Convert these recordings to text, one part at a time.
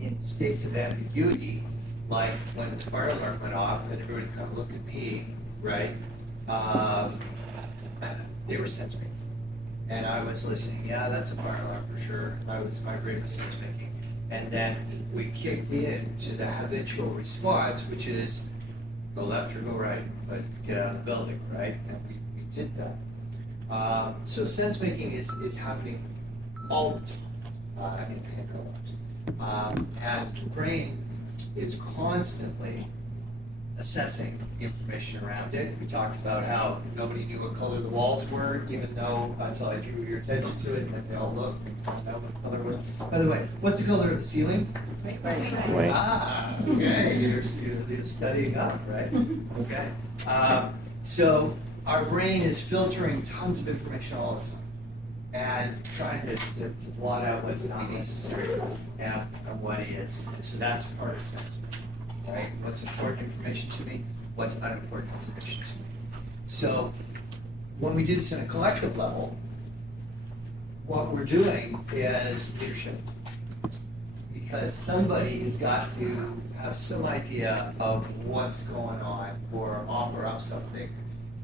in states of ambiguity, like when the fire alarm went off and everybody kind of looked at me, right? They were sense making. And I was listening, yeah, that's a fire alarm for sure. My brain was sense making. And then we kicked in to the habitual response, which is go left or go right, but get out of the building, right? And we did that. So sense making is happening all the time in behavioral labs. And the brain is constantly assessing the information around it. We talked about how nobody knew what color the walls were, even though until I drew your attention to it, and they all looked and know what color was. By the way, what's the color of the ceiling? White. Ah, okay, you're studying up, right? Okay. So our brain is filtering tons of information all the time and trying to blot out what's not necessary and what is. And so that's part of sense. Right? What's important information to me? What's unimportant information to me? So when we do this in a collective level, what we're doing is leadership. Because somebody has got to have some idea of what's going on or offer up something.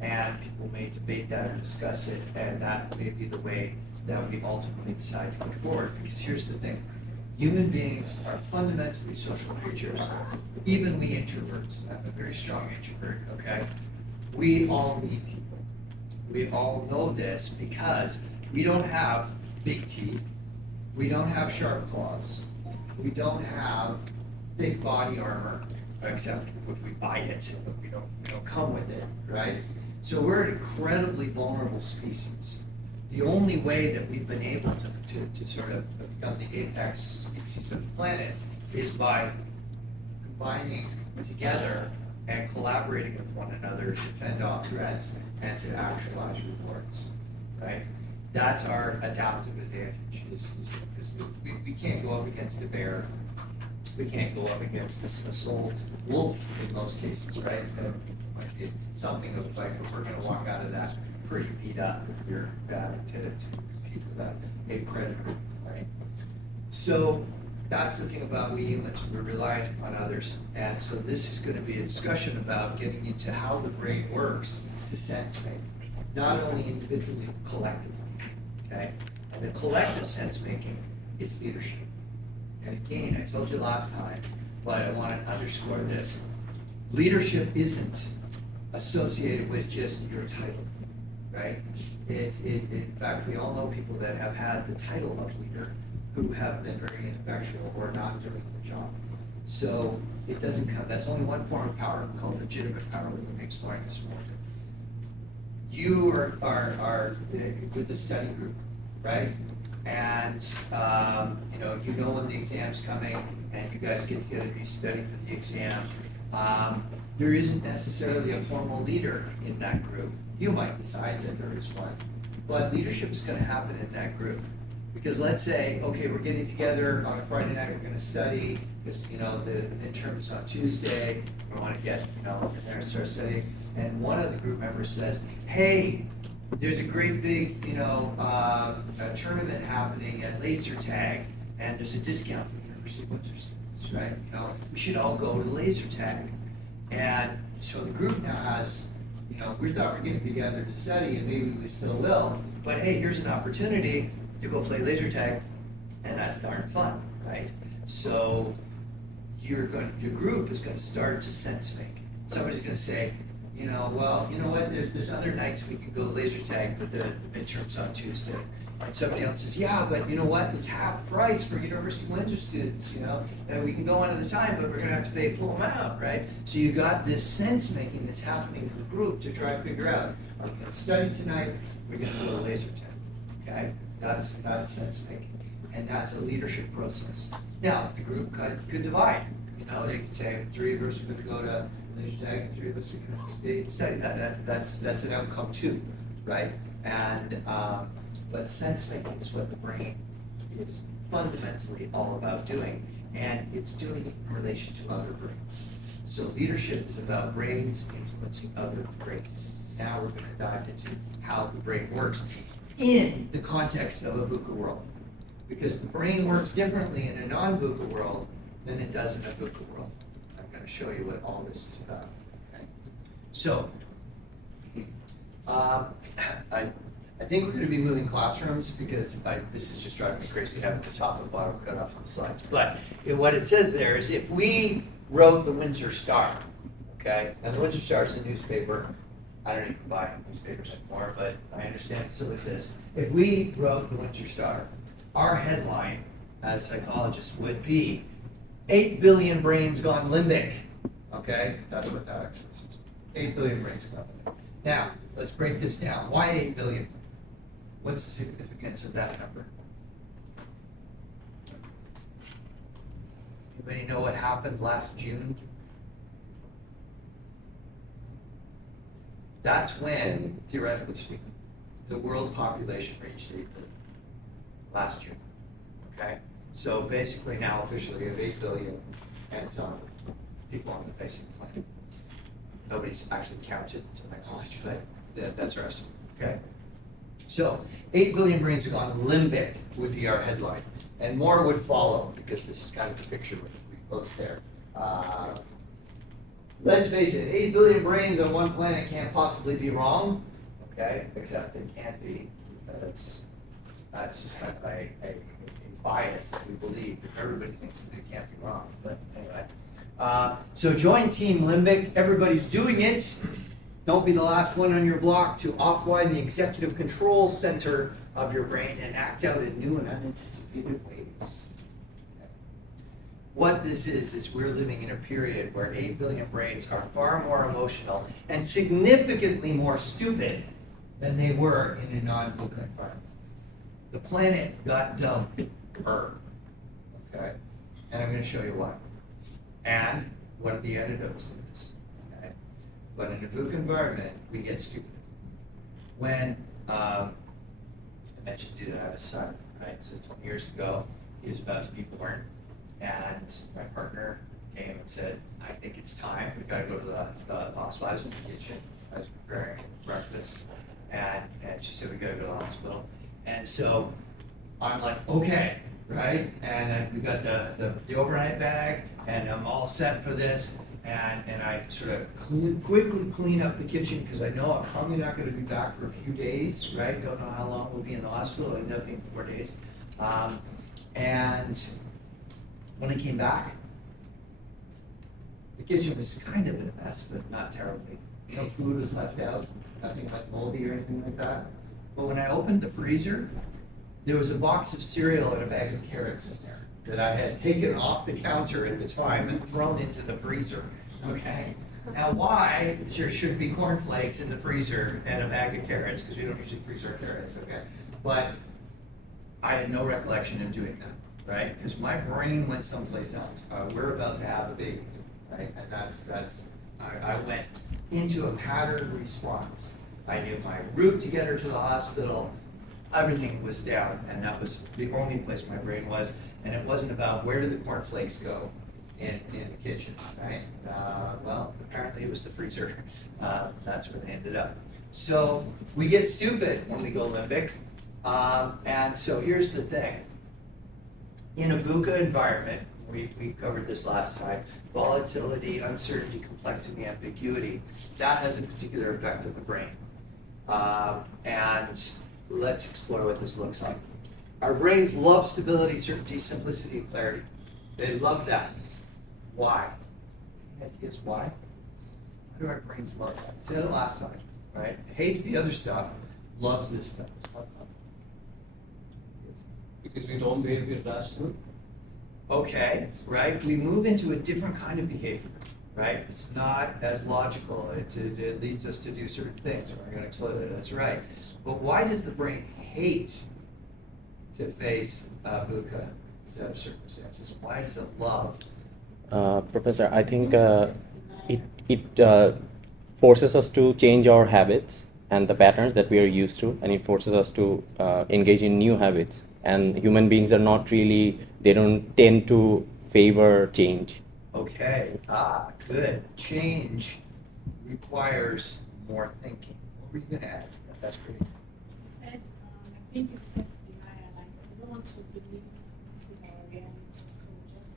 And people may debate that or discuss it, and that may be the way that we ultimately decide to go forward. Because here's the thing. Human beings are fundamentally social creatures, even we introverts. I'm a very strong introvert, okay? We all need people. We all know this because we don't have big teeth, we don't have sharp claws, we don't have thick body armor, except if we buy it, but we don't come with it, right? So we're an incredibly vulnerable species. The only way that we've been able to sort of become the apex species of the planet is by combining together and collaborating with one another to fend off threats and to actualize rewards, right? That's our adaptive advantage, because we can't go up against a bear, we can't go up against a sole wolf in most cases, right? It might be something of a fight, but we're gonna walk out of that pretty beat up if you're bad to compete with that big predator, right? So that's the thing about we humans, we're reliant upon others. And so this is going to be a discussion about getting into how the brain works to sense make, not only individually, but collectively, okay? And the collective sense making is leadership. And again, I told you last time, but I want to underscore this. Leadership isn't associated with just your title. Right? In fact, we all know people that have had the title of leader who have been very ineffectual or not doing the job. So it doesn't count. That's only one form of power called legitimate power. We're going to be exploring this more. You are with the study group, right? And you know when the exam's coming, and you guys get together to study for the exam. There isn't necessarily a formal leader in that group. You might decide that there is one, but leadership is going to happen in that group. Because let's say, okay, we're getting together on a Friday night, we're going to study, because the midterm is on Tuesday, we want to get in there and start studying, and one of the group members says, hey, there's a great big a tournament happening at Laser Tag, and there's a discount for University of Windsor students, right? We should all go to Laser Tag. And so the group now has, we thought we're getting together to study, and maybe we still will, but hey, here's an opportunity to go play laser tag, and that's darn fun, right? So your group is going to start to sense make. Somebody's going to say, well, you know what? There's other nights we can go laser tag, but the midterm's on Tuesday. And somebody else says, yeah, but you know what? It's half price for University of Windsor students, and we can go another time, but we're going to have to pay full amount, right? So you got this sense making that's happening in the group to try and figure out, are we going to study tonight? We're going to go to laser tag, okay? That's sense making, and that's a leadership process. Now, the group could divide. They could say 3 of us are going to go to laser tag, and 3 of us are going to stay and study. That's an outcome too, right? And but sense making is what the brain is fundamentally all about doing, and it's doing it in relation to other brains. So leadership is about brains influencing other brains. Now we're going to dive into how the brain works in the context of a VUCA world. because the brain works differently in a non-VUCA world than it does in a VUCA world. I'm going to show you what all this is about. Okay? So, I think we're going to be moving classrooms because this is just driving me crazy having the top and bottom cut off on the slides. But what it says there is if we wrote the Windsor Star, okay, and the Windsor Star is a newspaper. I don't even buy newspapers anymore, but I understand it still exists. If we wrote the Windsor Star, our headline as psychologists would be 8 billion brains gone limbic. Okay, that's what that actually says. 8 billion brains gone limbic. Now, let's break this down. Why 8 billion? What's the significance of that number? Anybody know what happened last June? That's when, theoretically speaking, the world population reached 8 billion last June. Okay? So basically now officially we have 8 billion and some people on the face of the planet. Nobody's actually counted to my knowledge, but that's our estimate. Okay? So 8 billion brains have gone limbic would be our headline. And more would follow because this is kind of the picture we post there. Let's face it, 8 billion brains on one planet can't possibly be wrong, okay? Except they can't be, because that's just kind of a bias that we believe. Everybody thinks that they can't be wrong, but anyway. So join Team Limbic. Everybody's doing it. Don't be the last one on your block to offline the executive control center of your brain and act out in new and unanticipated ways. What this is we're living in a period where 8 billion brains are far more emotional and significantly more stupid than they were in a non-VUCA environment. The planet got dumber, okay? And I'm going to show you why. And what are the antidotes to this, okay? But in a VUCA environment, we get stupid. When, I mentioned to you that I have a son, right? So 20 years ago, he was about to be born. And my partner came and said, I think it's time. We've got to go to the hospital. I was in the kitchen. I was preparing breakfast. And she said, we got to go to the hospital. And so I'm like, okay, right? And we got the overnight bag, and I'm all set for this. And I sort of quickly clean up the kitchen because I know I'm probably not going to be back for a few days, right? Don't know how long we'll be in the hospital. It'll end up being 4 days. And when I came back, the kitchen was kind of in a mess, but not terribly. No food was left out, nothing like moldy or anything like that. But when I opened the freezer, there was a box of cereal and a bag of carrots in there that I had taken off the counter at the time and thrown into the freezer. Okay. Now, why there should be cornflakes in the freezer and a bag of carrots? Because we don't usually freeze our carrots. Okay. But I had no recollection of doing that. Right? Because my brain went someplace else. We're about to have a baby, right? And I went into a pattern response. I knew my route to get her to the hospital. Everything was down, and that was the only place my brain was. And it wasn't about where did the cornflakes go in the kitchen, right? Well, apparently it was the freezer. That's where they ended up. So we get stupid when we go limbic. And so here's the thing. In a VUCA environment, we covered this last time, volatility, uncertainty, complexity, ambiguity, that has a particular effect on the brain. And let's explore what this looks like. Our brains love stability, certainty, simplicity, and clarity. They love that. Why? Ideas why? Why do our brains love that? Say that last time, right? Hates the other stuff, loves this stuff. Because we don't behave irrational. Okay, right? We move into a different kind of behavior, right? It's not as logical. It leads us to do certain things. We're going to explore that. That's right. But why does the brain hate to face a VUCA set of circumstances? Why does it love? Professor, I think it forces us to change our habits and the patterns that we are used to, and it forces us to engage in new habits. And human beings are not really, they don't tend to favor change. Okay, good. Change requires more thinking. What were you going to add to that? That's great. I said, I think it's self-denial, like you don't want to believe this is our reality, so just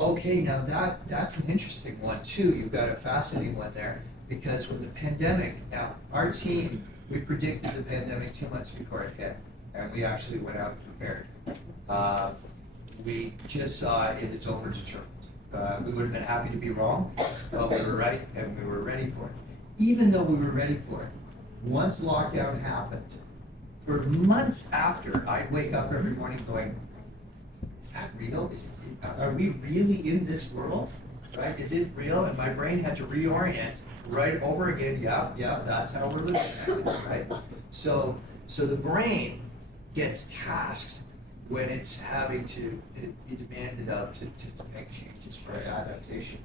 Okay, now that's an interesting one too. You've got a fascinating one there because when the pandemic, now our team, we predicted the pandemic 2 months before it hit, and we actually went out and prepared. We just saw it is overdetermined. We would have been happy to be wrong, but we were right and we were ready for it. Even though we were ready for it, once lockdown happened, for months after, I'd wake up every morning going, is that real? Are we really in this world? Right? Is it real? And my brain had to reorient right over again. Yeah, that's how we're living at it, right? So the brain gets tasked when it's having to be demanded of to make changes for adaptation.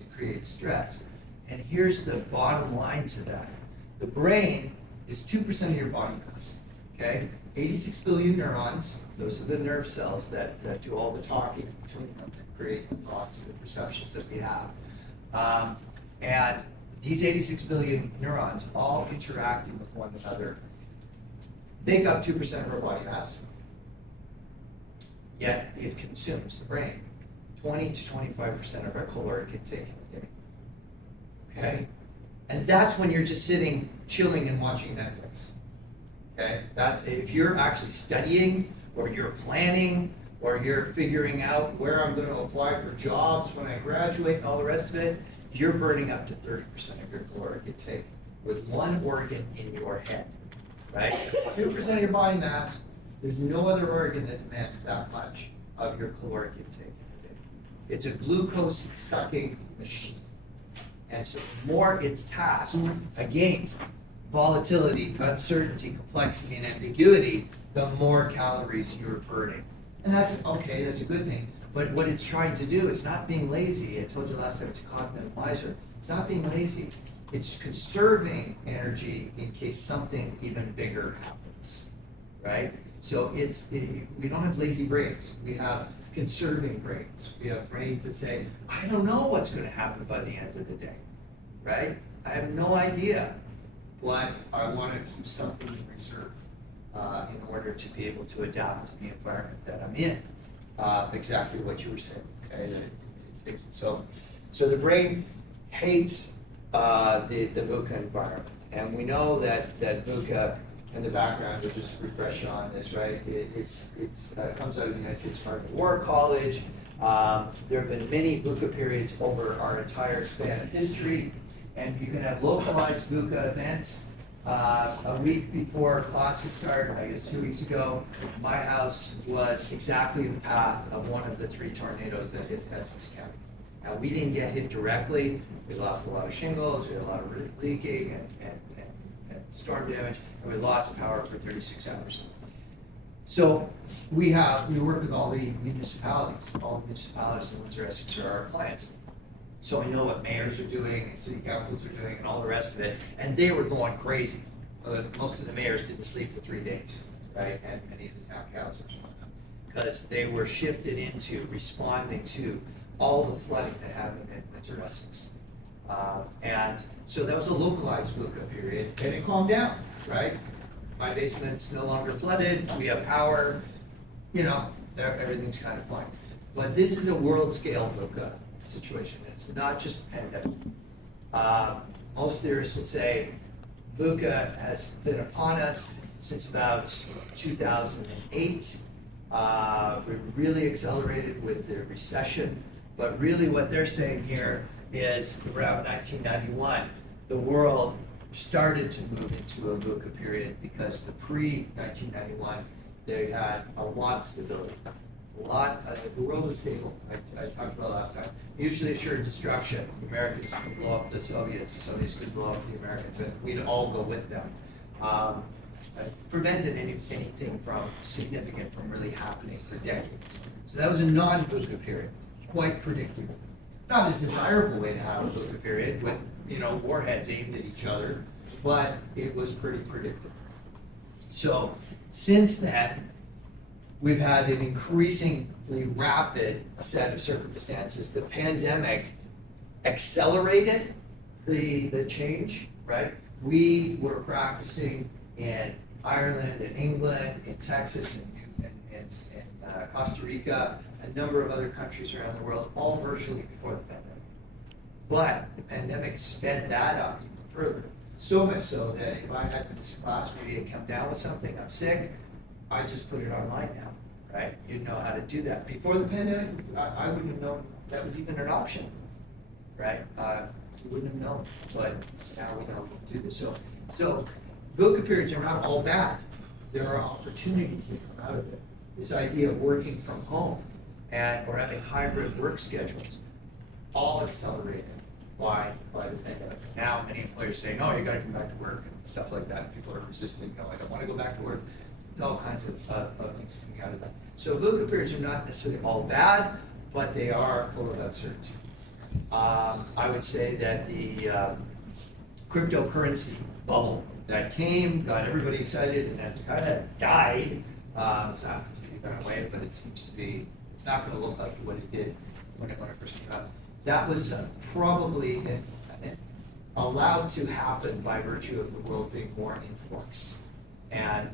It creates stress. And here's the bottom line to that. The brain is 2% of your body mass. Okay? 86 billion neurons, those are the nerve cells that do all the talking between them and create the thoughts and the perceptions that we have. And these 86 billion neurons all interacting with one another make up 2% of our body mass, yet it consumes the brain 20 to 25% of our caloric intake. Okay? And that's when you're just sitting, chilling and watching Netflix. Okay, that's if you're actually studying or you're planning or you're figuring out where I'm going to apply for jobs when I graduate and all the rest of it, you're burning up to 30% of your caloric intake with one organ in your head, right? 2% of your body mass, there's no other organ that demands that much of your caloric intake. It's a glucose sucking machine. And so the more it's tasked against volatility, uncertainty, complexity, and ambiguity, the more calories you're burning. And that's okay, that's a good thing. But what it's trying to do is not being lazy. I told you last time it's a cognitive miser. It's not being lazy. It's conserving energy in case something even bigger happens, right? So we don't have lazy brains. We have conserving brains. We have brains that say, I don't know what's going to happen by the end of the day, right? I have no idea. But I want to keep something in reserve in order to be able to adapt to the environment that I'm in. Exactly what you were saying. Okay, so the brain hates the VUCA environment, and we know that VUCA in the background. To just refresh you on this, right? It comes out of the United States Army War College. There have been many VUCA periods over our entire span of history. And you can have localized VUCA events. A week before classes start, I guess 2 weeks ago, my house was exactly in the path of one of the 3 tornadoes that hit Essex County. Now, we didn't get hit directly. We lost a lot of shingles, we had a lot of leaking and storm damage, and we lost power for 36 hours. So we work with all the municipalities. All the municipalities in Windsor, Essex are our clients. So we know what mayors are doing and city councils are doing and all the rest of it. And they were going crazy. Most of the mayors didn't sleep for 3 days, right? And many of the town councilors went up because they were shifted into responding to all the flooding that happened in Windsor, Essex. And so that was a localized VUCA period, and it calmed down, right? My basement's no longer flooded, we have power, everything's kind of fine. But this is a world scale VUCA situation. It's not just a pandemic. Most theorists will say VUCA has been upon us since about 2008. We really accelerated with the recession, but really what they're saying here is around 1991, the world started to move into a VUCA period because the pre-1991, they had a lot of stability. The world was stable. I talked about last time. Mutually assured destruction. The Americans could blow up the Soviets could blow up the Americans, and we'd all go with them. Prevented anything from significant from really happening for decades. So that was a non-VUCA period, quite predictable. Not a desirable way to have a VUCA period with warheads aimed at each other, but it was pretty predictable. So since then, we've had an increasingly rapid set of circumstances. The pandemic accelerated the change, right? We were practicing in Ireland and England, in Texas and Costa Rica, a number of other countries around the world, all virtually before the pandemic. But the pandemic sped that up even further. So much so that if I had to miss a class, maybe I come down with something, I'm sick, I just put it online now, right? You know how to do that. Before the pandemic, I wouldn't have known that was even an option, right? We wouldn't have known, but now we know how to do this. So VUCA periods are not all bad. There are opportunities that come out of it. This idea of working from home or having hybrid work schedules, all accelerated by the pandemic. Now many employers say, no, you gotta come back to work and stuff like that. People are resisting, no, I don't wanna go back to work. All kinds of things coming out of that. So VUCA periods are not necessarily all bad, but they are full of uncertainty. I would say that the cryptocurrency bubble that came, got everybody excited, and then kind of died. It's not completely gone away, but it seems to be, it's not gonna look like what it did when it first came out. That was probably allowed to happen by virtue of the world being more in flux. And,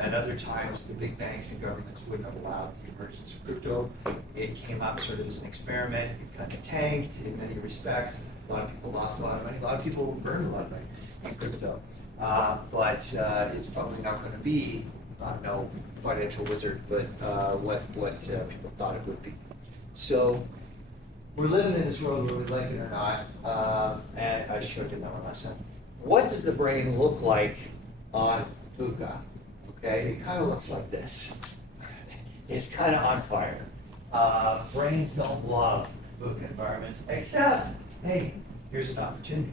at other times, the big banks and governments wouldn't have allowed the emergence of crypto. It came up sort of as an experiment. It kind of tanked in many respects. A lot of people lost a lot of money. A lot of people burned a lot of money in crypto. But it's probably not going to be, no financial wizard, but what people thought it would be. So we're living in this world where we like it or not. And I showed you that one last time. What does the brain look like on VUCA? Okay, it kind of looks like this. It's kind of on fire. Brains don't love VUCA environments, except, hey, here's an opportunity.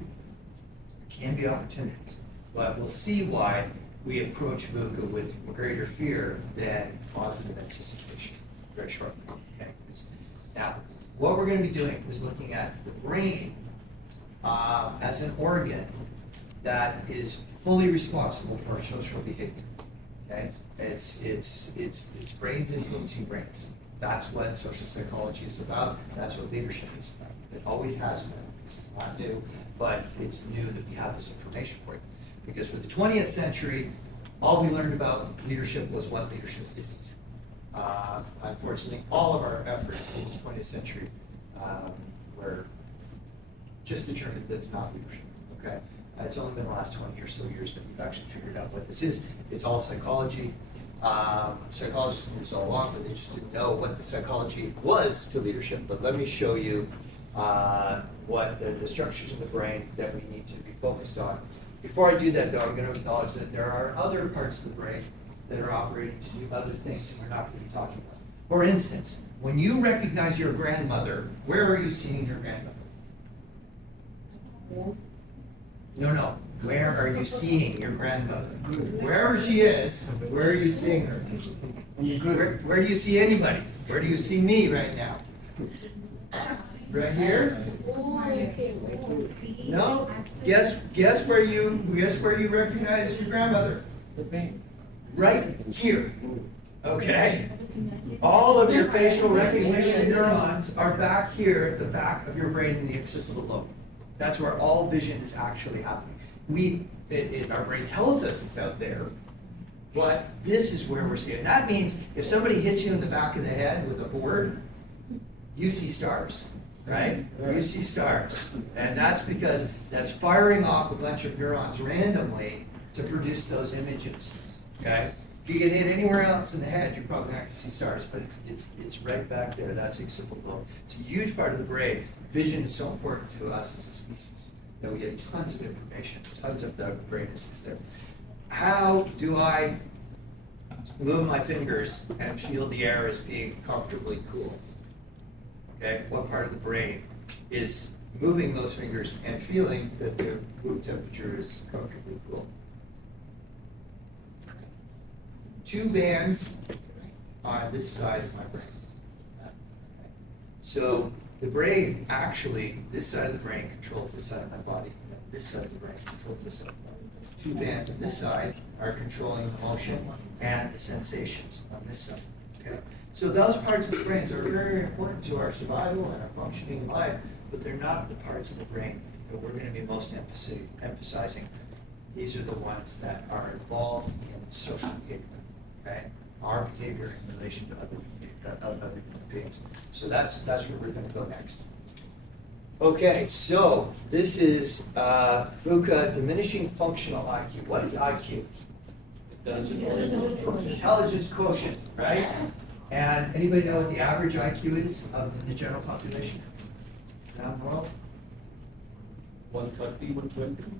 There can be opportunities, but we'll see why we approach VUCA with greater fear than positive anticipation very shortly. Okay. Now, what we're going to be doing is looking at the brain as an organ that is fully responsible for our social behavior. Okay, it's brains influencing brains. That's what social psychology is about. That's what leadership is about. It always has been. It's not new, but it's new that we have this information for you. Because for the 20th century, all we learned about leadership was what leadership isn't. Unfortunately, all of our efforts in the 20th century were just determined that it's not leadership. Okay. It's only been the last 20 or so years that we've actually figured out what this is. It's all psychology. Psychologists knew this all along, but they just didn't know what the psychology was to leadership. But let me show you what the structures of the brain that we need to be focused on. Before I do that, though, I'm going to acknowledge that there are other parts of the brain that are operating to do other things that we're not going to be talking about. For instance, when you recognize your grandmother, where are you seeing your grandmother? No. Where are you seeing your grandmother? Wherever she is, where are you seeing her? Where do you see anybody? Where do you see me right now? Right here? No? Guess where you recognize your grandmother? Right here. Okay? All of your facial recognition neurons are back here at the back of your brain in the occipital lobe. That's where all vision is actually happening. Our brain tells us it's out there, but this is where we're seeing it. That means if somebody hits you in the back of the head with a board, you see stars, right? You see stars. And that's because that's firing off a bunch of neurons randomly to produce those images, okay? If you get hit anywhere else in the head, you're probably not going to see stars, but it's right back there. That's the occipital lobe. It's a huge part of the brain. Vision is so important to us as a species that we get tons of information, tons of the brain is there. How do I move my fingers and feel the air as being comfortably cool? Okay, what part of the brain is moving those fingers and feeling that the room temperature is comfortably cool? Two bands on this side of my brain. So the brain, actually, this side of the brain controls this side of my body. This side of the brain controls this side of the body. Two bands on this side are controlling the motion and the sensations on this side. Okay? So those parts of the brain are very important to our survival and our functioning in life, but they're not the parts of the brain that we're going to be most emphasizing. These are the ones that are involved in social behavior. Okay? our behavior in relation to other human beings. So that's where we're going to go next. Okay, so this is VUCA, diminishing functional IQ. What is IQ? Intelligence quotient, right? And anybody know what the average IQ is of the general population? Around the world? 130, 120.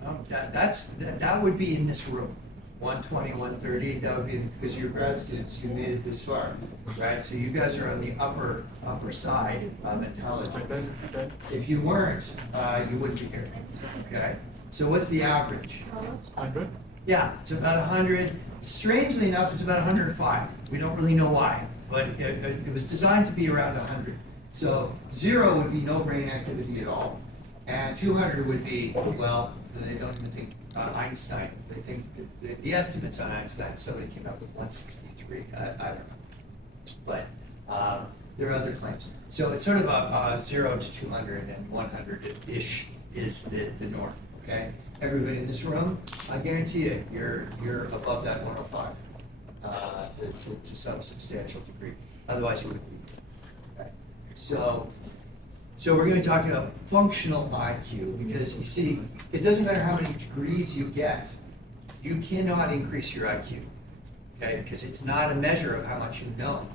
Well, that would be in this room. 120, 130, that would be, because you're grad students, you made it this far, right? So you guys are on the upper side of intelligence. If you weren't, you wouldn't be here, okay? So what's the average? 100. Yeah, it's about 100. Strangely enough, it's about 105. We don't really know why, but it was designed to be around 100. So 0 would be no brain activity at all, and 200 would be, well, they don't even think Einstein. They think the estimates on Einstein, somebody came up with 163. I don't know, but there are other claims. So it's sort of a 0 to 200, and 100-ish is the norm. Okay, everybody in this room, I guarantee you, you're above that 105 to some substantial degree. Otherwise, you wouldn't be. Okay, so we're going to talk about functional IQ, because you see, it doesn't matter how many degrees you get, you cannot increase your IQ, okay? Because it's not a measure of how much you know.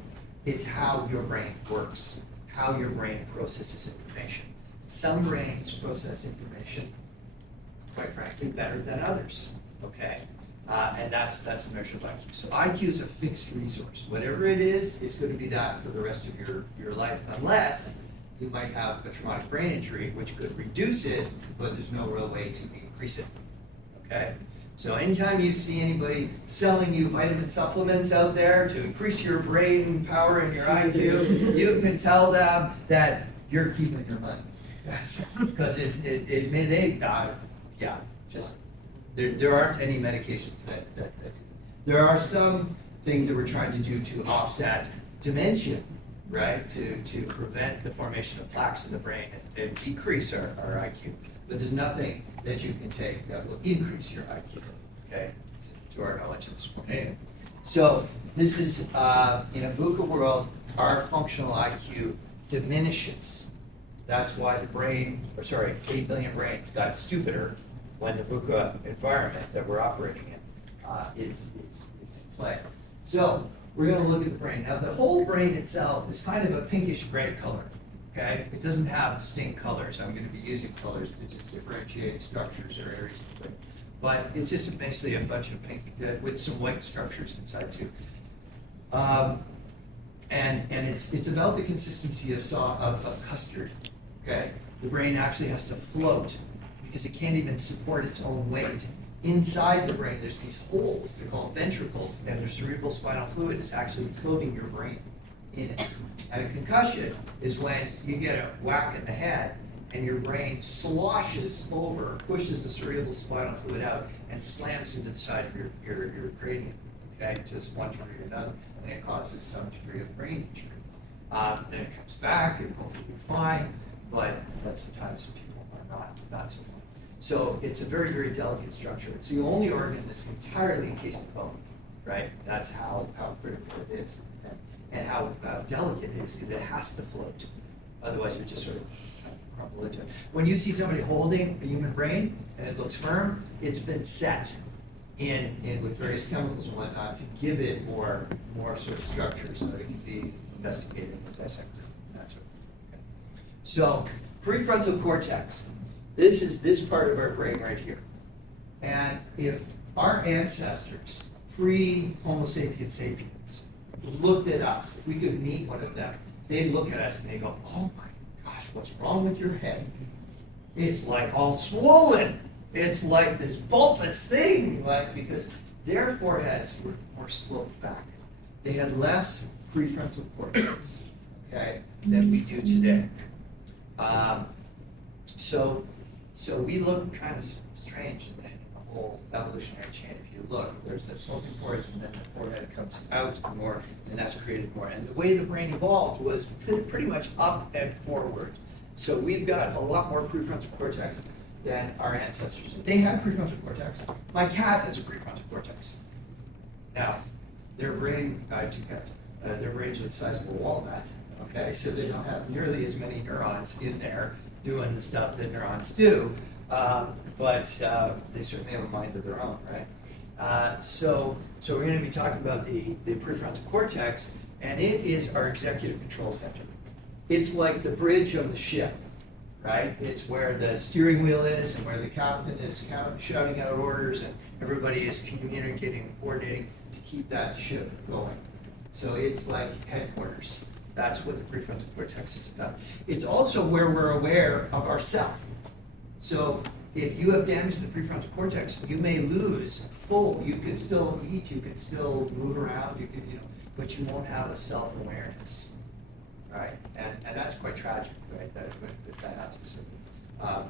It's how your brain works, how your brain processes information. Some brains process information, quite frankly, better than others, okay? And that's a measure of IQ. So IQ is a fixed resource. Whatever it is, it's going to be that for the rest of your life, unless you might have a traumatic brain injury, which could reduce it, but there's no real way to increase it, okay? So anytime you see anybody selling you vitamin supplements out there to increase your brain power and your IQ, you can tell them that you're keeping your money. Because there aren't any medications that there are some things that we're trying to do to offset dementia, right, to prevent the formation of plaques in the brain and decrease our IQ. But there's nothing that you can take that will increase your IQ, okay, to our knowledge at this point. Anyway, so this is, in a VUCA world, our functional IQ diminishes. That's why the brain, 8 billion brains got stupider when the VUCA environment that we're operating in is in play. So we're going to look at the brain. Now, the whole brain itself is kind of a pinkish gray color, okay? It doesn't have distinct colors. I'm going to be using colors to just differentiate structures or areas of the brain. But it's just basically a bunch of pink with some white structures inside too. And it's about the consistency of custard, okay? The brain actually has to float because it can't even support its own weight. Inside the brain, there's these holes, they're called ventricles, and their cerebral spinal fluid is actually coating your brain in it. And a concussion is when you get a whack in the head and your brain sloshes over, pushes the cerebral spinal fluid out, and slams into the side of your cranium, okay, to one degree or another, and it causes some degree of brain injury. Then it comes back, and hopefully you're fine, but sometimes some people are not so fine. So it's a very, very delicate structure. It's the only organ that's entirely encased in bone, right? That's how critical it is, and how delicate it is, because it has to float. Otherwise, we just sort of crumble into it. When you see somebody holding a human brain and it looks firm, it's been set in with various chemicals and whatnot to give it more sort of structure so that it can be investigated and dissected. That sort of thing. Okay. So prefrontal cortex. This is this part of our brain right here. And if our ancestors, pre-Homo sapiens sapiens, looked at us, if we could meet one of them, they'd look at us and they go, oh my gosh, what's wrong with your head? It's like all swollen. It's like this bulbous thing, because their foreheads were more sloped back. They had less prefrontal cortex, okay, than we do today. So we look kind of strange in the whole evolutionary chain. If you look, there's the sloping foreheads, and then the forehead comes out more, and that's created more. And the way the brain evolved was pretty much up and forward. So we've got a lot more prefrontal cortex than our ancestors. They had prefrontal cortex. My cat has a prefrontal cortex. Now, their brain, I have two cats, their brains are the size of a walnut, okay? So they don't have nearly as many neurons in there doing the stuff that neurons do, but they certainly have a mind of their own, right? So we're going to be talking about the prefrontal cortex, and it is our executive control center. It's like the bridge of the ship, right? It's where the steering wheel is and where the captain is shouting out orders and everybody is communicating and coordinating to keep that ship going. So it's like headquarters. That's what the prefrontal cortex is about. It's also where we're aware of ourselves. So if you have damage to the prefrontal cortex, you may lose you could still eat, you could still move around, you could, but you won't have a self-awareness. Right, and that's quite tragic, right? That if that happens,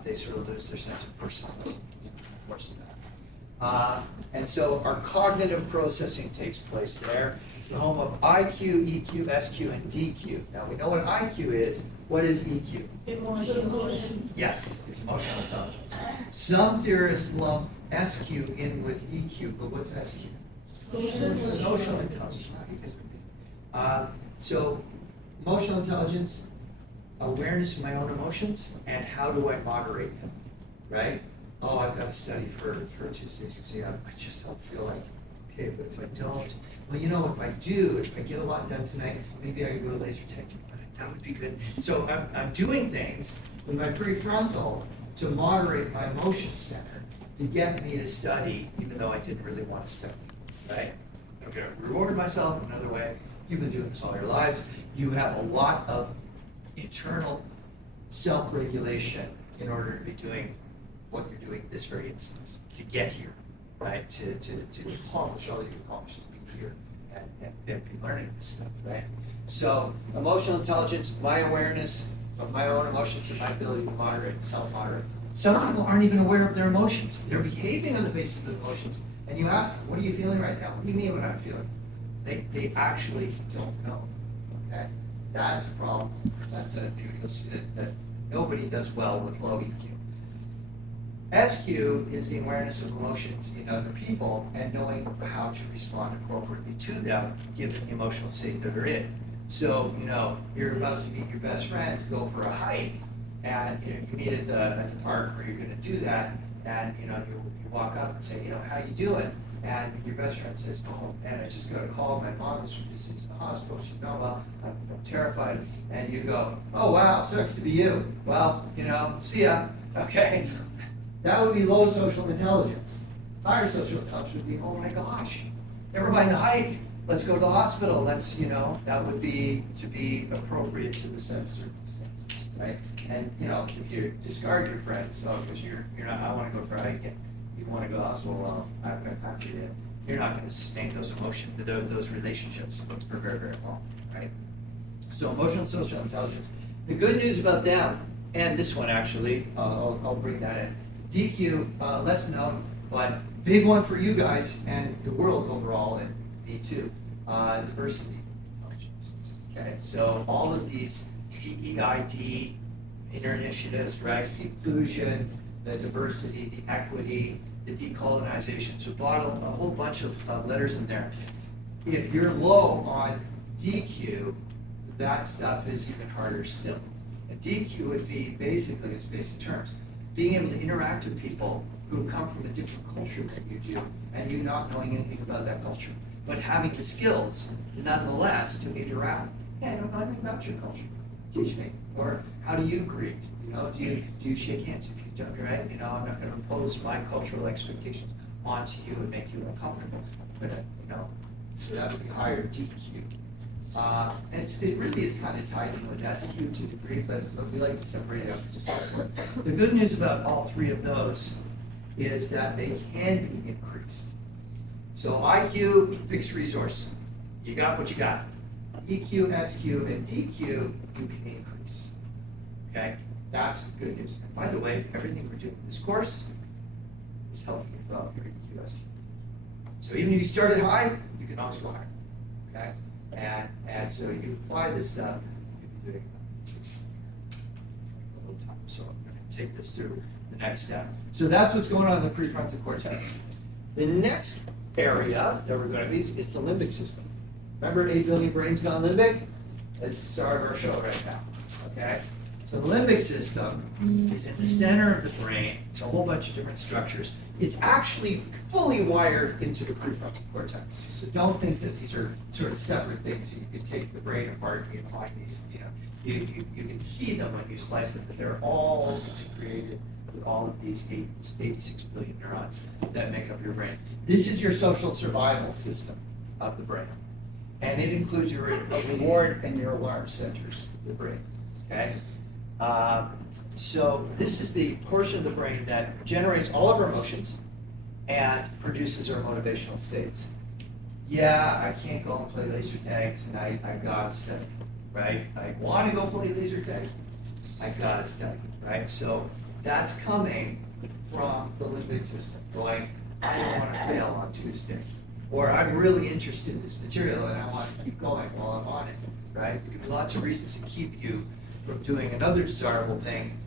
they sort of lose their sense of personality. Of course, of that. And so our cognitive processing takes place there. It's the home of IQ, EQ, SQ, and DQ. Now we know what IQ is. What is EQ? Emotion. Yes, it's emotional intelligence. Some theorists lump SQ in with EQ, but what's SQ? Social intelligence. So emotional intelligence, awareness of my own emotions, and how do I moderate them, right? Oh, I've got to study for Tuesday's exam. I just don't feel like, okay, but if I don't, well, if I do, if I get a lot done tonight, maybe I can go to laser tag tomorrow. That would be good. So I'm doing things with my prefrontal to moderate my emotion center to get me to study, even though I didn't really want to study, right? I'm going to reward myself in another way. You've been doing this all your lives. You have a lot of internal self-regulation in order to be doing what you're doing this very instance, to get here, right? To accomplish all that you've accomplished, to be here and be learning this stuff, right? So emotional intelligence, my awareness of my own emotions and my ability to moderate and self-moderate. Some people aren't even aware of their emotions. They're behaving on the basis of emotions. And you ask them, what are you feeling right now? What do you mean what I'm feeling? They actually don't know, okay? That's a problem. You'll see that nobody does well with low EQ. SQ is the awareness of emotions in other people and knowing how to respond appropriately to them given the emotional state that they're in. So, you're about to meet your best friend to go for a hike, and you meet at the park where you're going to do that, and you walk up and say, how you doing? And your best friend says, oh, man, I just got a call. My mom is in the hospital. She's not well. I'm terrified. And you go, oh, wow, sucks to be you. Well, see ya. Okay. That would be low social intelligence. Higher social intelligence would be, oh my gosh, never mind the hike. Let's go to the hospital. That's, that would be to be appropriate to the set of circumstances, right? And, if you discard your friends, because you're not, I want to go for a hike, and you want to go to the hospital, well, I'm happy to. You're not going to sustain those those relationships for very, very long, right? So emotional and social intelligence. The good news about them, and this one actually, I'll bring that in. DQ, less known, but big one for you guys and the world overall, and me too. Diversity intelligence. Okay, so all of these DEID initiatives, right? The inclusion, the diversity, the equity, the decolonization. So a whole bunch of letters in there. If you're low on DQ, that stuff is even harder still. And DQ would be basically, its basic terms, being able to interact with people who come from a different culture than you do, and you not knowing anything about that culture, but having the skills, nonetheless, to interact. Yeah, I don't know anything about your culture. Teach me. Or how do you greet? Do you shake hands if you don't, right? I'm not going to impose my cultural expectations onto you and make you uncomfortable. But, so that would be higher DQ. And it really is kind of tied in with SQ to a degree, but we like to separate it out just so. The good news about all three of those is that they can be increased. So IQ, fixed resource. You got what you got. EQ, SQ, and DQ, you can increase. Okay? That's good news. And by the way, everything we're doing in this course is helping you develop your EQ, SQ. So even if you started high, you can always go higher. Okay? And so you apply this stuff, you can be doing a little time. So I'm going to take this through the next step. So that's what's going on in the prefrontal cortex. The next area that we're going to be is the limbic system. Remember 8 billion brains gone limbic? That's the star of our show right now, okay? So the limbic system is in the center of the brain. It's a whole bunch of different structures. It's actually fully wired into the prefrontal cortex. So don't think that these are sort of separate things. You can take the brain apart and you find these, you can see them when you slice them, but they're all integrated with all of these 86 billion neurons that make up your brain. This is your social survival system of the brain. And it includes your reward and your alarm centers of the brain, okay? So this is the portion of the brain that generates all of our emotions and produces our motivational states. Yeah, I can't go and play laser tag tonight, I gotta study, right? I wanna go play laser tag, I gotta study, right? So that's coming from the limbic system, going, I don't wanna fail on Tuesday. Or I'm really interested in this material and I wanna keep going while I'm on it, right? There's lots of reasons to keep you from doing another desirable thing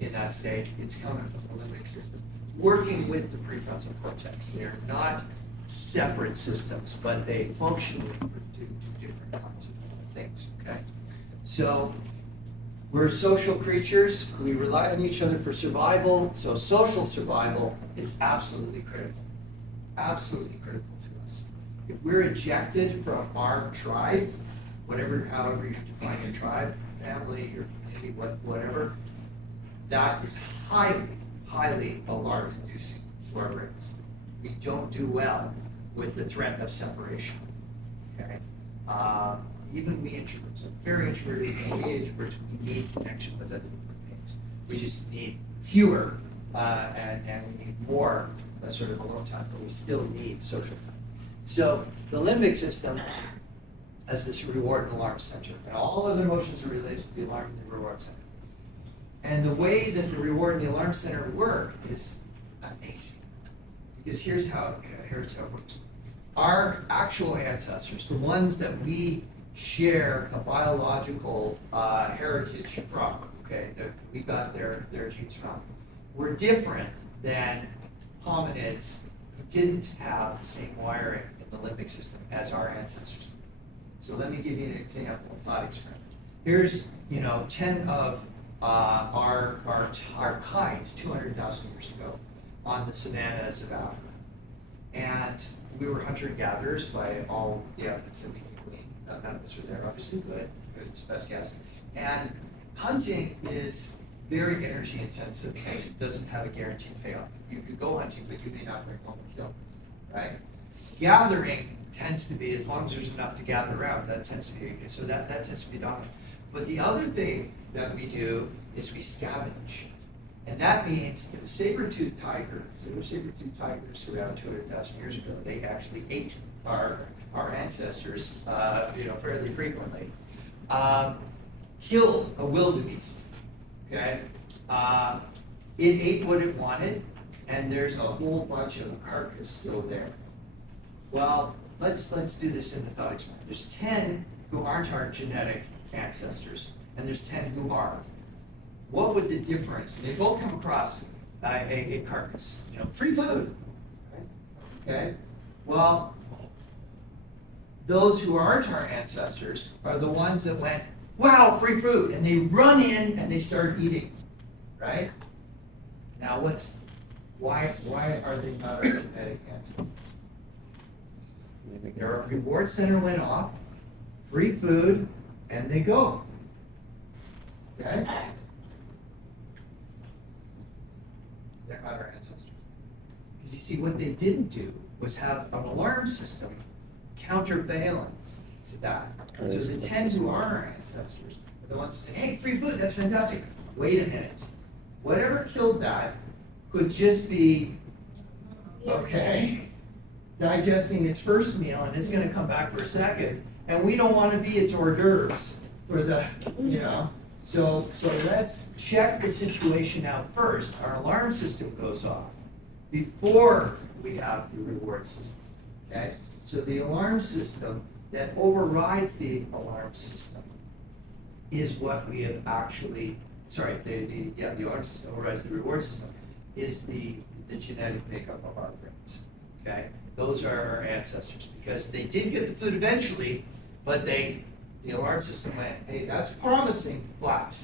in that state. It's coming from the limbic system, working with the prefrontal cortex. They're not separate systems, but they functionally do different kinds of things, okay? So we're social creatures. We rely on each other for survival. So social survival is absolutely critical to us. If we're ejected from our tribe, however you define your tribe, family, your community, whatever, that is highly alarm-inducing to our brains. We don't do well with the threat of separation, okay? Even we introverts, very introverted, we introverts, we need connection with other human beings. We just need fewer, and we need more sort of alone time, but we still need social time. So the limbic system as this reward and alarm center. And all other emotions are related to the alarm and the reward center. And the way that the reward and the alarm center work is amazing. Because here's how it works. Our actual ancestors, the ones that we share a biological heritage from, okay, that we got their genes from, were different than hominids who didn't have the same wiring in the limbic system as our ancestors. So let me give you an example, a thought experiment. Here's, 10 of our kind 200,000 years ago on the savannas of Africa. And we were hunter-gatherers by all the evidence that we can glean. None of us were there, obviously, but it's best guess. And hunting is very energy intensive and it doesn't have a guaranteed payoff. You could go hunting, but you may not bring home a kill, right? Gathering tends to be, as long as there's enough to gather around, that tends to be, so that tends to be dominant. But the other thing that we do is we scavenge. And that means if a saber-toothed tiger, there were saber-toothed tigers around 200,000 years ago, they actually ate our ancestors, fairly frequently, killed a wildebeest, okay? It ate what it wanted, and there's a whole bunch of carcass still there. Well, let's do this in the thought experiment. There's 10 who aren't our genetic ancestors, and there's 10 who are. What would the difference? They both come across a carcass, free food, okay? Well, those who aren't our ancestors are the ones that went, wow, free food, and they run in and they start eating, right? Now, why are they not our genetic ancestors? Their reward center went off, free food, and they go, okay? They're not our ancestors. Because you see, what they didn't do was have an alarm system countervalence to that. So the 10 who are our ancestors are the ones who say, hey, free food, that's fantastic. Wait a minute. Whatever killed that could just be, okay, digesting its first meal, and it's going to come back for a second. And we don't want to be its hors d'oeuvres for the, So let's check the situation out first. Our alarm system goes off before we have the reward system, okay? So the alarm system that overrides the alarm system is what we have actually, the alarm system overrides the reward system, is the genetic makeup of our brains, okay? Those are our ancestors, because they did get the food eventually, but the alarm system went, hey, that's promising, but,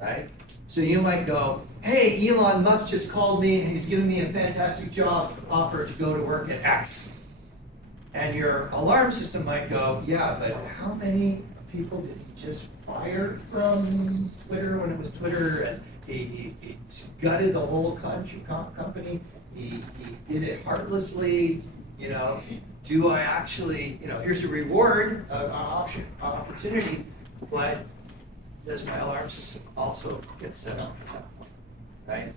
right? So you might go, hey, Elon Musk just called me and he's giving me a fantastic job offer to go to work at X. And your alarm system might go, yeah, but how many people did he just fire from Twitter when it was Twitter? And he gutted the whole company. He did it heartlessly. You know, do I actually, you know, here's a reward, an opportunity, but does my alarm system also get set up for that point, right?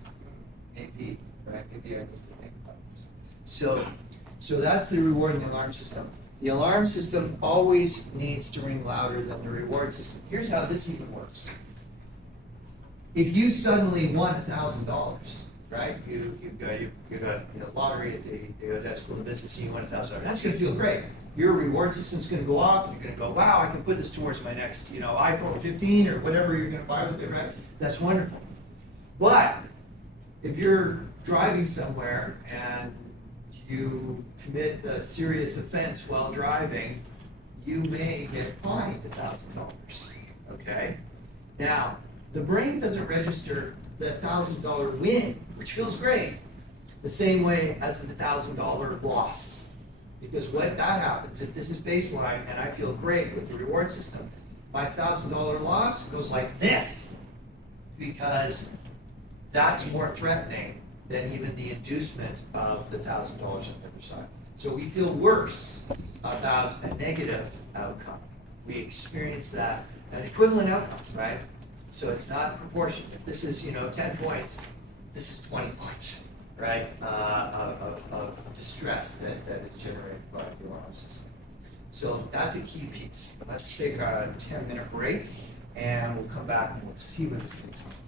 Maybe, right? Maybe I need to think about this. So that's the reward in the alarm system. The alarm system always needs to ring louder than the reward system. Here's how this even works. If you suddenly won $1,000, right? You got lottery at the school of business and you won $1,000. That's going to feel great. Your reward system's going to go off and you're going to go, wow, I can put this towards my next, iPhone 15 or whatever you're going to buy with it, right? That's wonderful. But if you're driving somewhere and you commit a serious offense while driving, you may get fined $1,000. Okay? Now, the brain doesn't register the $1,000 win, which feels great, the same way as the $1,000 loss. Because what that happens, if this is baseline and I feel great with the reward system, my $1,000 loss goes like this, because that's more threatening than even the inducement of the $1,000 on the other side. So we feel worse about a negative outcome. We experience that, an equivalent outcome, right? So it's not proportionate. If this is, 10 points, this is 20 points, right? Of distress that is generated by the alarm system. So that's a key piece. Let's take a 10-minute break, and we'll come back and we'll see what this takes us.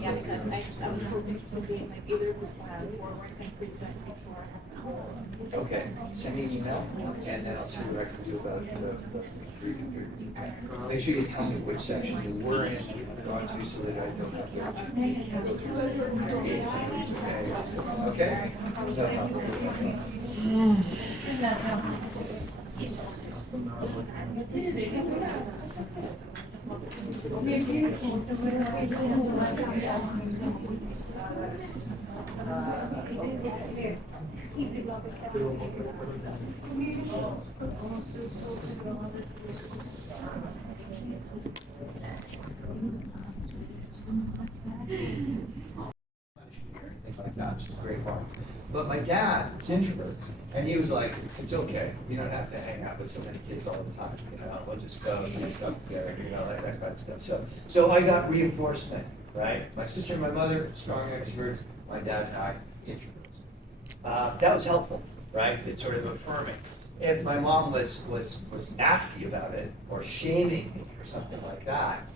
Yeah, because I was hoping to be like either forward and present before. Okay, send me an email, and then I'll see what I can do about the make sure you tell me which section you were in, you've gone to, so that I don't have to go through it. Okay? Things like that, which is a great part. But my dad was introvert, and he was like, it's okay, you don't have to hang out with so many kids all the time, we'll just go and do stuff together, like that kind of stuff. So I got reinforcement, right? My sister and my mother, strong extroverts, my dad and I, introverts. That was helpful, right? It's sort of affirming. If my mom was nasty about it, or shaming me, or something like that,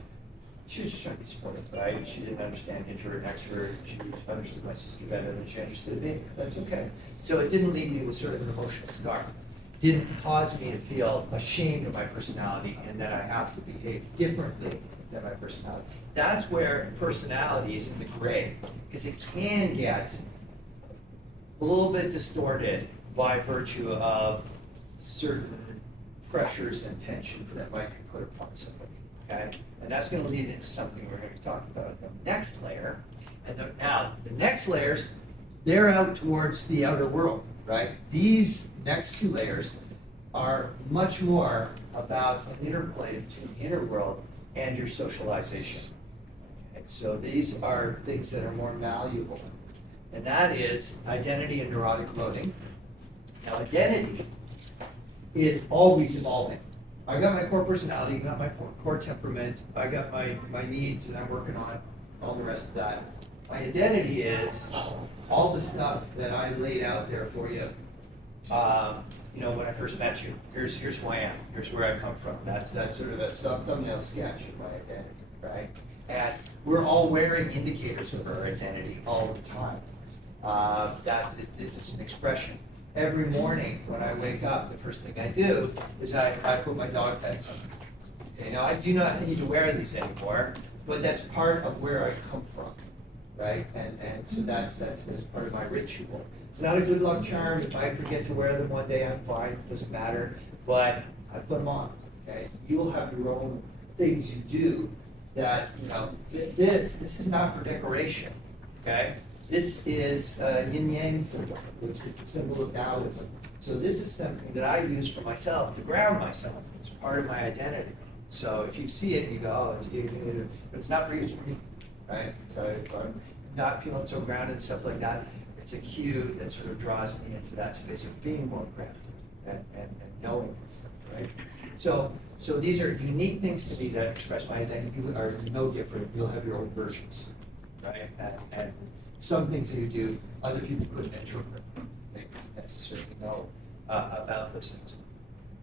she was just trying to be supportive, right? She didn't understand introvert and extrovert. She understood my sister better than she understood me. That's okay. So it didn't leave me with sort of an emotional scar. Didn't cause me to feel ashamed of my personality and that I have to behave differently than my personality. That's where personality is in the gray, because it can get a little bit distorted by virtue of certain pressures and tensions that might be put upon somebody. Okay? And that's going to lead into something we're going to be talking about in the next layer. And now, the next layers, they're out towards the outer world, right? These next two layers are much more about an interplay between the inner world and your socialization. Okay? So these are things that are more malleable. And that is identity and neurotic loading. Now, identity is always evolving. I got my core personality, got my core temperament, I got my needs that I'm working on, all the rest of that. My identity is all the stuff that I laid out there for you. You know, when I first met you, here's who I am. Here's where I come from. That's sort of a thumbnail sketch of my identity, right? And we're all wearing indicators of our identity all the time. It's just an expression. Every morning when I wake up, the first thing I do is I put my dog tags on. You know, I do not need to wear these anymore, but that's part of where I come from, right? And so that's part of my ritual. It's not a good luck charm. If I forget to wear them one day, I'm fine. It doesn't matter. But I put them on. Okay. You'll have your own things you do that, you know. This is not for decoration. Okay. This is yin yang symbol, which is the symbol of Taoism. So this is something that I use for myself to ground myself. It's part of my identity. So if you see it, you go, oh, it's easy, but it's not for you, it's for me, right? So if I'm not feeling so grounded and stuff like that, it's a cue that sort of draws me into that space of being more grounded and knowing this, right? So these are unique things to me that express my identity. You are no different. You'll have your own versions, right? And some things that you do, other people couldn't interpret. They couldn't necessarily know about those things.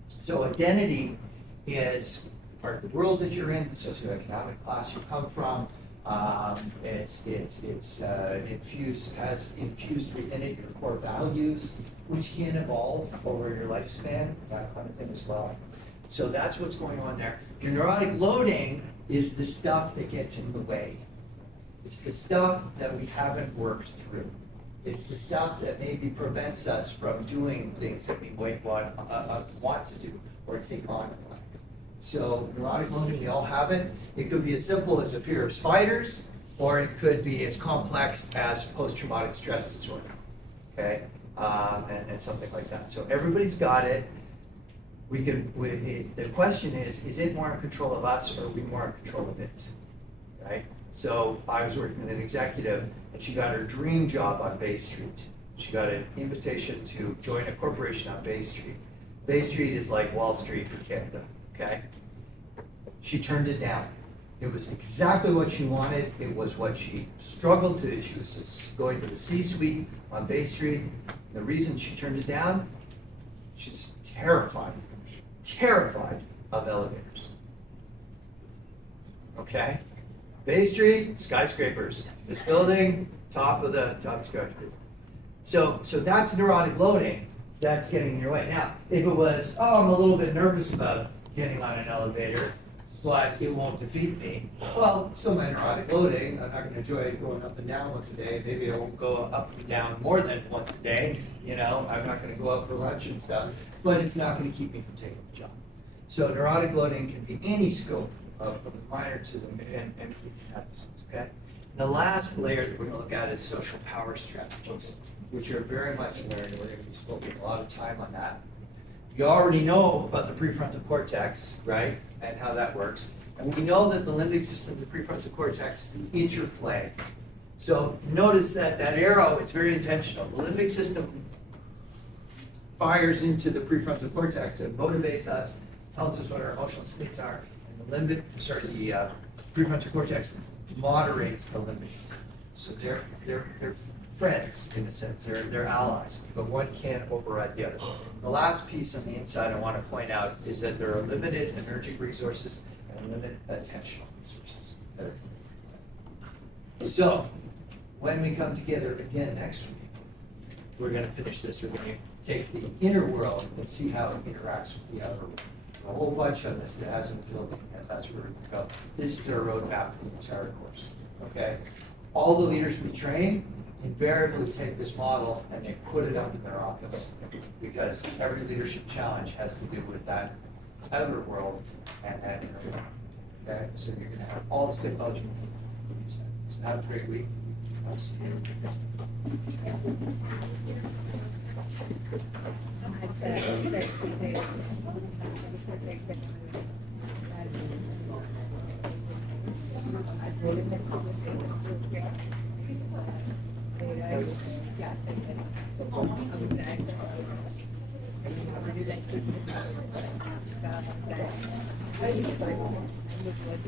So identity is part of the world that you're in, the socioeconomic class you come from. It's infused within it your core values, which can evolve over your lifespan, that kind of thing as well. So that's what's going on there. Your neurotic loading is the stuff that gets in the way. It's the stuff that we haven't worked through. It's the stuff that maybe prevents us from doing things that we might want to do or take on in life. So neurotic loading, we all have it. It could be as simple as a fear of spiders, or it could be as complex as post-traumatic stress disorder, okay? And something like that. So everybody's got it. The question is it more in control of us, or are we more in control of it, right? So I was working with an executive, and she got her dream job on Bay Street. She got an invitation to join a corporation on Bay Street. Bay Street is like Wall Street for Canada, okay? She turned it down. It was exactly what she wanted. It was what she struggled to. She was just going to the C-suite on Bay Street. The reason she turned it down, she's terrified of elevators. Okay? Bay Street, skyscrapers. This building, top of the skyscraper. So that's neurotic loading. That's getting in your way. Now, if it was, oh, I'm a little bit nervous about getting on an elevator, but it won't defeat me. Well, it's still my neurotic loading. I'm not going to enjoy going up and down once a day. Maybe I won't go up and down more than once a day. You know, I'm not going to go out for lunch and stuff, but it's not going to keep me from taking the job. So neurotic loading can be any scope, from the minor to the and we can have this, okay? The last layer that we're going to look at is social power strategies, which are very much learned. We're going to be spending a lot of time on that. You already know about the prefrontal cortex, right, and how that works. And we know that the limbic system, the prefrontal cortex, interplay. So notice that arrow, it's very intentional. The limbic system fires into the prefrontal cortex. It motivates us, tells us what our emotional states are. And the prefrontal cortex moderates the limbic system. So they're friends in a sense. They're allies, but one can't override the other. The last piece on the inside I want to point out is that there are limited energetic resources and limited attentional resources. So when we come together again next week, we're going to finish this. We're going to take the inner world and see how it interacts with the outer world. A whole bunch on this that hasn't filled in yet. That's where we're going to go. This is our roadmap for the entire course. Okay? All the leaders we train invariably take this model and they put it up in their office, because every leadership challenge has to do with that outer world and that inner world. Okay? So you're going to have all the stakeholders. So have a great week. I'll see you next Yeah. Wow.